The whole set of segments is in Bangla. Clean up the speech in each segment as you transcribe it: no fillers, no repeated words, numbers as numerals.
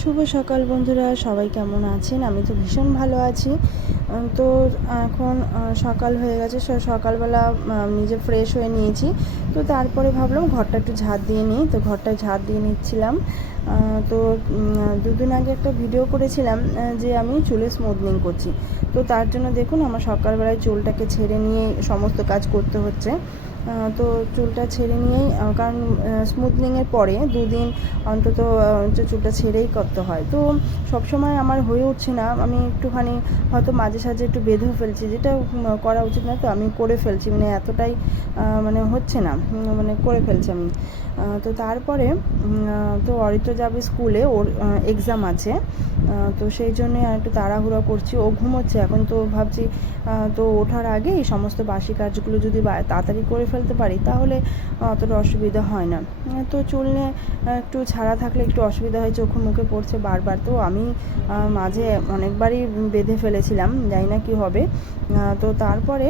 শুভ সকাল বন্ধুরা, সবাই কেমন আছেন? আমি তো ভীষণ ভালো আছি। তো এখন সকাল হয়ে গেছে। সকালবেলা নিজে ফ্রেশ হয়ে নিয়েছি। তো তারপরে ভাবলাম ঘরটা একটু ঝাঁট দিয়ে নিই। তো ঘরটা ঝাঁট দিয়ে নিচ্ছিলাম। তো দুদিন আগে একটা ভিডিও করেছিলাম যে আমি চুলে স্মুথনিং করছি। তো তার জন্য দেখুন আমার সকালবেলায় চুলটাকে ছেড়ে নিয়ে সমস্ত কাজ করতে হচ্ছে। তো চুলটা ছেড়ে নিয়েই, কারণ স্মুথনিংয়ের পরে দুদিন অন্তত চুলটা ছেড়েই করতে হয়। তো সবসময় আমার হয়ে উঠছে না। আমি একটুখানি হয়তো মাঝে সাঝে একটু বেঁধেও ফেলছি, যেটা করা উচিত না। তো আমি করে ফেলছি, মানে এতটাই মানে হচ্ছে না, মানে করে ফেলছি আমি। তো তারপরে তো অরিত্র যাবে স্কুলে, ওর এক্সাম আছে। তো সেই জন্যে আর একটু তাড়াহুড়ো করছি। ও ঘুমোচ্ছে এখন, তো ভাবছি তো ওঠার আগে এই সমস্ত বাসি কাজগুলো যদি তাড়াতাড়ি করে ফেলতে পারি তাহলে অতটা অসুবিধা হয় না। তো চুল নিয়ে একটু ছাড়া থাকলে একটু অসুবিধা হয়, চোখে মুখে পড়ছে বারবার। তো আমি মাঝে অনেকবারই বেঁধে ফেলেছিলাম, জানি না কী হবে। তো তারপরে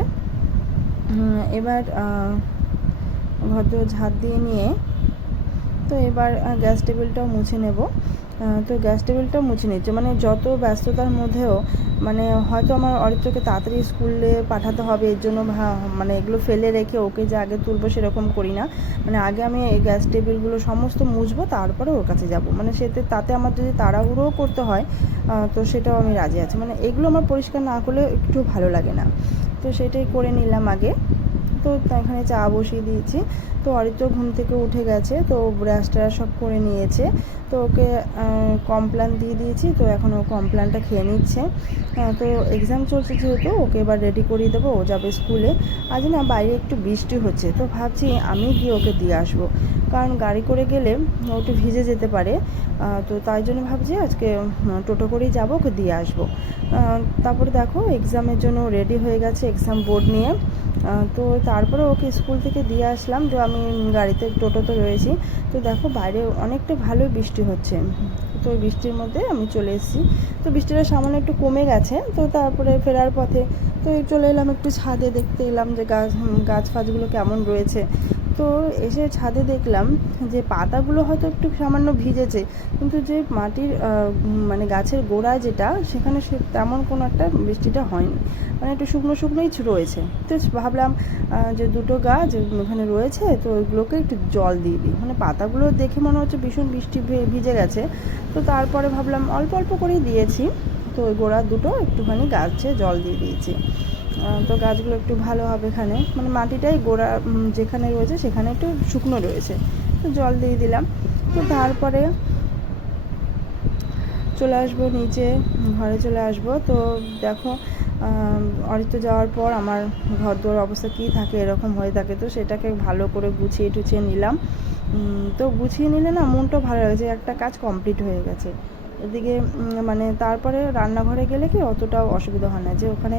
এবার ঘর ঝাঁট দিয়ে নিয়ে তো এবার গ্যাস টেবিলটাও মুছে নেব। তো গ্যাস টেবিলটাও মুছে নিচ্ছে, মানে যত ব্যস্ততার মধ্যেও মানে হয়তো আমার অরিত্রকে তাড়াতাড়ি স্কুলে পাঠাতে হবে, এর জন্য মানে এগুলো ফেলে রেখে ওকে যে আগে তুলবো সেরকম করি না। মানে আগে আমি এই গ্যাস টেবিলগুলো সমস্ত মুছবো, তারপরে ওর কাছে যাব। মানে তাতে আমার যদি তাড়াহুড়োও করতে হয় তো সেটাও আমি রাজি আছি। মানে এগুলো আমার পরিষ্কার না করলে একটু ভালো লাগে না। তো সেটাই করে নিলাম আগে। তো এখানে চা বসিয়ে দিয়েছি। তো অরিত্র ঘুম থেকে উঠে গেছে, তো ব্রাশ ট্রাশ সব করে নিয়েছে। তো ওকে কমপ্ল্যান দিয়ে দিয়েছি, তো এখন ও কমপ্ল্যানটা খেয়ে নিচ্ছে। তো এক্সাম চলছে যেহেতু, ওকে এবার রেডি করিয়ে দেবো, ও যাবে স্কুলে। আজ না বাইরে একটু বৃষ্টি হচ্ছে, তো ভাবছি আমি গিয়ে ওকে দিয়ে আসবো, কারণ গাড়ি করে গেলে ও একটু ভিজে যেতে পারে। তো তাই জন্য ভাবছি আজকে টোটো করেই যাবো, ওকে দিয়ে আসবো। তারপরে দেখো এক্সামের জন্য রেডি হয়ে গেছে, এক্সাম বোর্ড নিয়ে। তো তারপরে ওকে স্কুল থেকে দিয়ে আসলাম। তো আমি গাড়িতে টোটোতে রয়েছি। তো দেখো বাইরে অনেকটা ভালোই বৃষ্টি হচ্ছে। তো ওই বৃষ্টির মধ্যে আমি চলে এসেছি। তো বৃষ্টিটা সামান্য একটু কমে গেছে। তো তারপরে ফেরার পথে তো চলে এলাম একটু ছাদে, দেখতে এলাম যে গাছ ফাছগুলো কেমন রয়েছে। তো এসে ছাদে দেখলাম যে পাতাগুলো হয়তো একটু সামান্য ভিজেছে, কিন্তু যে মাটির মানে গাছের গোড়ায় যেটা, সেখানে তেমন কোনো একটা বৃষ্টিটা হয়নি, মানে একটু শুকনো শুকনোই রয়েছে। তো ভাবলাম যে দুটো গাছ ওখানে রয়েছে, তো ওইগুলোকে একটু জল দিয়ে দিই। মানে পাতাগুলো দেখে মনে হচ্ছে ভীষণ বৃষ্টি ভিজে গেছে। তো তারপরে ভাবলাম অল্প অল্প করেই দিয়েছি। তো ওই গোড়া দুটো একটুখানি গাছে জল দিয়ে দিয়েছি। তো গাছগুলো একটু ভালো হবে এখানে, মানে মাটিটাই গোড়া যেখানে রয়েছে সেখানে একটু শুকনো রয়েছে, তো জল দিয়ে দিলাম। তো তারপরে চলে আসবো নিচে, ঘরে চলে আসবো। তো দেখো অরিত্র যাওয়ার পর আমার ঘর দুয়ার অবস্থা কী থাকে, এরকম হয়ে থাকে। তো সেটাকে ভালো করে গুছিয়ে টুছিয়ে নিলাম। তো গুছিয়ে নিলে না মনটাও ভালো লাগে যে একটা কাজ কমপ্লিট হয়ে গেছে। এদিকে মানে তারপরে রান্নাঘরে গেলে কি অতটাও অসুবিধা হয় না, যে ওখানে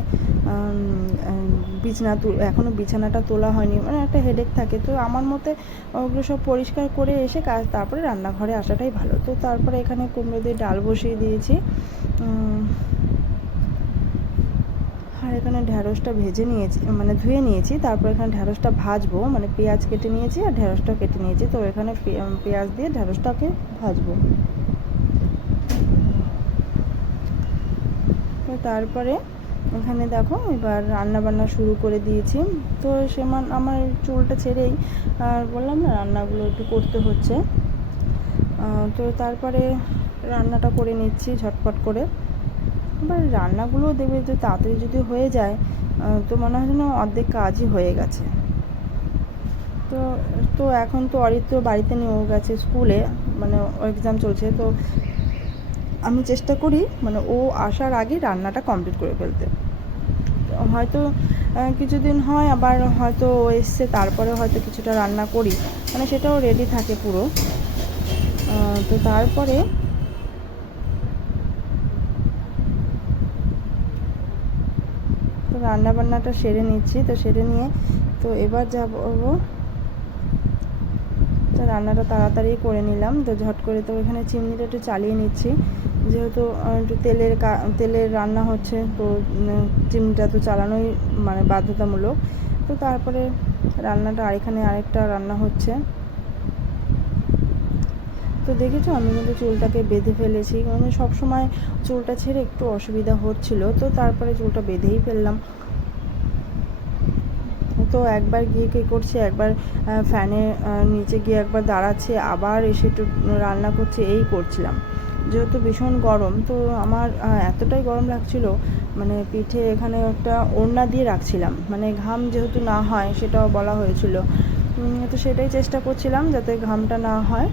এখনও বিছানাটা তোলা হয়নি, মানে একটা হেডেক থাকে। তো আমার মতে ওগুলো সব পরিষ্কার করে এসে তারপরে রান্নাঘরে আসাটাই ভালো। তো তারপরে এখানে কুমড়ো দিয়ে ডাল বসিয়ে দিয়েছি। আর এখানে ঢ্যাঁড়সটা ভেজে নিয়েছি, মানে ধুয়ে নিয়েছি। তারপর এখানে ঢ্যাঁড়সটা ভাজবো, মানে পেঁয়াজ কেটে নিয়েছি আর ঢ্যাঁড়সটা কেটে নিয়েছি। তো এখানে পেঁয়াজ দিয়ে ঢ্যাঁড়সটাকে ভাজবো। তো তারপরে এখানে দেখো এবার রান্না বান্না শুরু করে দিয়েছি। তো আমার চুলটা ছেড়েই আর বললাম না, রান্নাগুলো একটু করতে হচ্ছে। তো তারপরে রান্নাটা করে নিচ্ছি ঝটপট করে। এবার রান্নাগুলো দেখবে যে তাড়াতাড়ি যদি হয়ে যায় তো মনে হয় যেন অর্ধেক কাজই হয়ে গেছে। তো তো এখন তো অরিত্র বাড়িতে নিয়েও গেছে স্কুলে, মানে এক্সাম চলছে। তো আমি চেষ্টা করি মানে ও আসার আগে রান্নাটা কমপ্লিট করে ফেলতে। হয়তো কিছুদিন হয়, আবার হয়তো ও এসছে তারপরে হয়তো কিছুটা রান্না করি, মানে সেটাও রেডি থাকে পুরো। তো তারপরে তো রান্নাবান্নাটা সেরে নিচ্ছি। তো সেরে নিয়ে তো এবার যাবো, তো রান্নাটা তাড়াতাড়ি করে নিলাম। তো ঝট করে তো এখানে চিমনিটা একটু চালিয়ে নিচ্ছি, যেহেতু একটু তেলের রান্না হচ্ছে। তো চিমনিটা তো চালানোই মানে বাধ্যতামূলক। তো তারপরে রান্নাটা এখানে আরেকটা রান্না হচ্ছে। তো দেখেছো আমি কিন্তু চুলটাকে বেঁধে ফেলেছি, মানে সবসময় চুলটা ছেড়ে একটু অসুবিধা হচ্ছিল, তো তারপরে চুলটা বেঁধেই ফেললাম। তো একবার গিয়ে কী করছে, একবার ফ্যানের নিচে গিয়ে একবার দাঁড়াচ্ছে, আবার এসে একটু রান্না করছে, এই করছিলাম। যেহেতু ভীষণ গরম, তো আমার এতটাই গরম লাগছিল, মানে পিঠে এখানে একটা ওড়না দিয়ে রাখছিলাম, মানে ঘাম যেহেতু না হয় সেটাও বলা হয়েছিল, তো সেটাই চেষ্টা করছিলাম যাতে ঘামটা না হয়।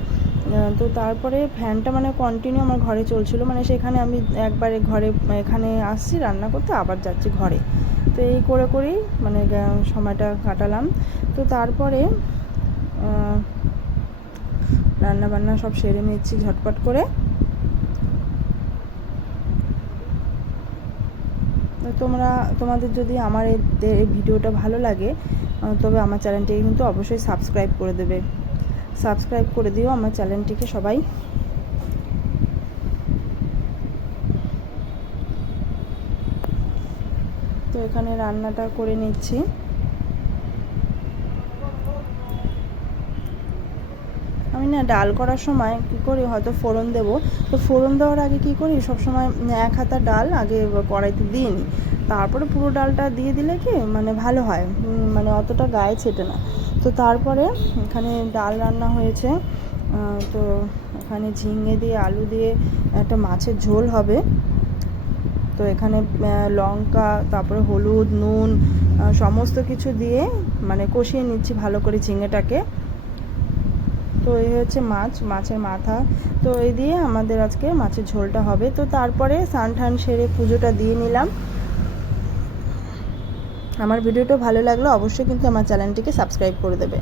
তো তারপরে ফ্যানটা মানে কন্টিনিউ আমার ঘরে চলছিল, মানে সেখানে আমি একবারে ঘরে এখানে আসছি রান্না করতে, আবার যাচ্ছি ঘরে, তো এই করে করেই মানে সময়টা কাটালাম। তো তারপরে রান্না বান্না সব সেরে নিচ্ছি ঝটপট করে। তোমাদের যদি আমার এই ভিডিওটা ভালো লাগে, তবে আমার চ্যানেলটিকে কিন্তু অবশ্যই সাবস্ক্রাইব করে দেবে, সাবস্ক্রাইব করে দিও আমার চ্যানেলটিকে সবাই। তো এখানে রান্নাটা করে নিচ্ছি। আমি না ডাল করার সময় কী করি, হয়তো ফোড়ন দেবো, তো ফোড়ন দেওয়ার আগে কী করি, সবসময় এক হাতা ডাল আগে কড়াইতে দিয়ে নিই, তারপরে পুরো ডালটা দিয়ে দিলে কি মানে ভালো হয়, মানে অতটা গায়ে ছেটে না। তো তারপরে এখানে ডাল রান্না হয়েছে, তো এখানে ঝিঙে দিয়ে আলু দিয়ে একটা মাছের ঝোল হবে। তো এখানে লঙ্কা, তারপরে হলুদ, নুন সমস্ত কিছু দিয়ে মানে কষিয়ে নিচ্ছি ভালো করে ঝিঙেটাকে। তো এই হচ্ছে মাছের মাথা, তো এই দিয়ে আমাদের আজকে মাছের ঝোলটা হবে। তো তারপরে স্নান টান সেরে পুজোটা দিয়ে নিলাম। আমার ভিডিওটা ভালো লাগলে অবশ্যই কিন্তু আমার চ্যানেলটিকে সাবস্ক্রাইব করে দেবে।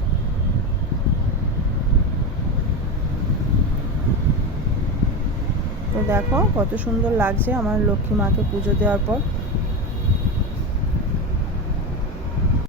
তো দেখো কত সুন্দর লাগছে আমার লক্ষ্মী মাকে পুজো দেওয়ার পর।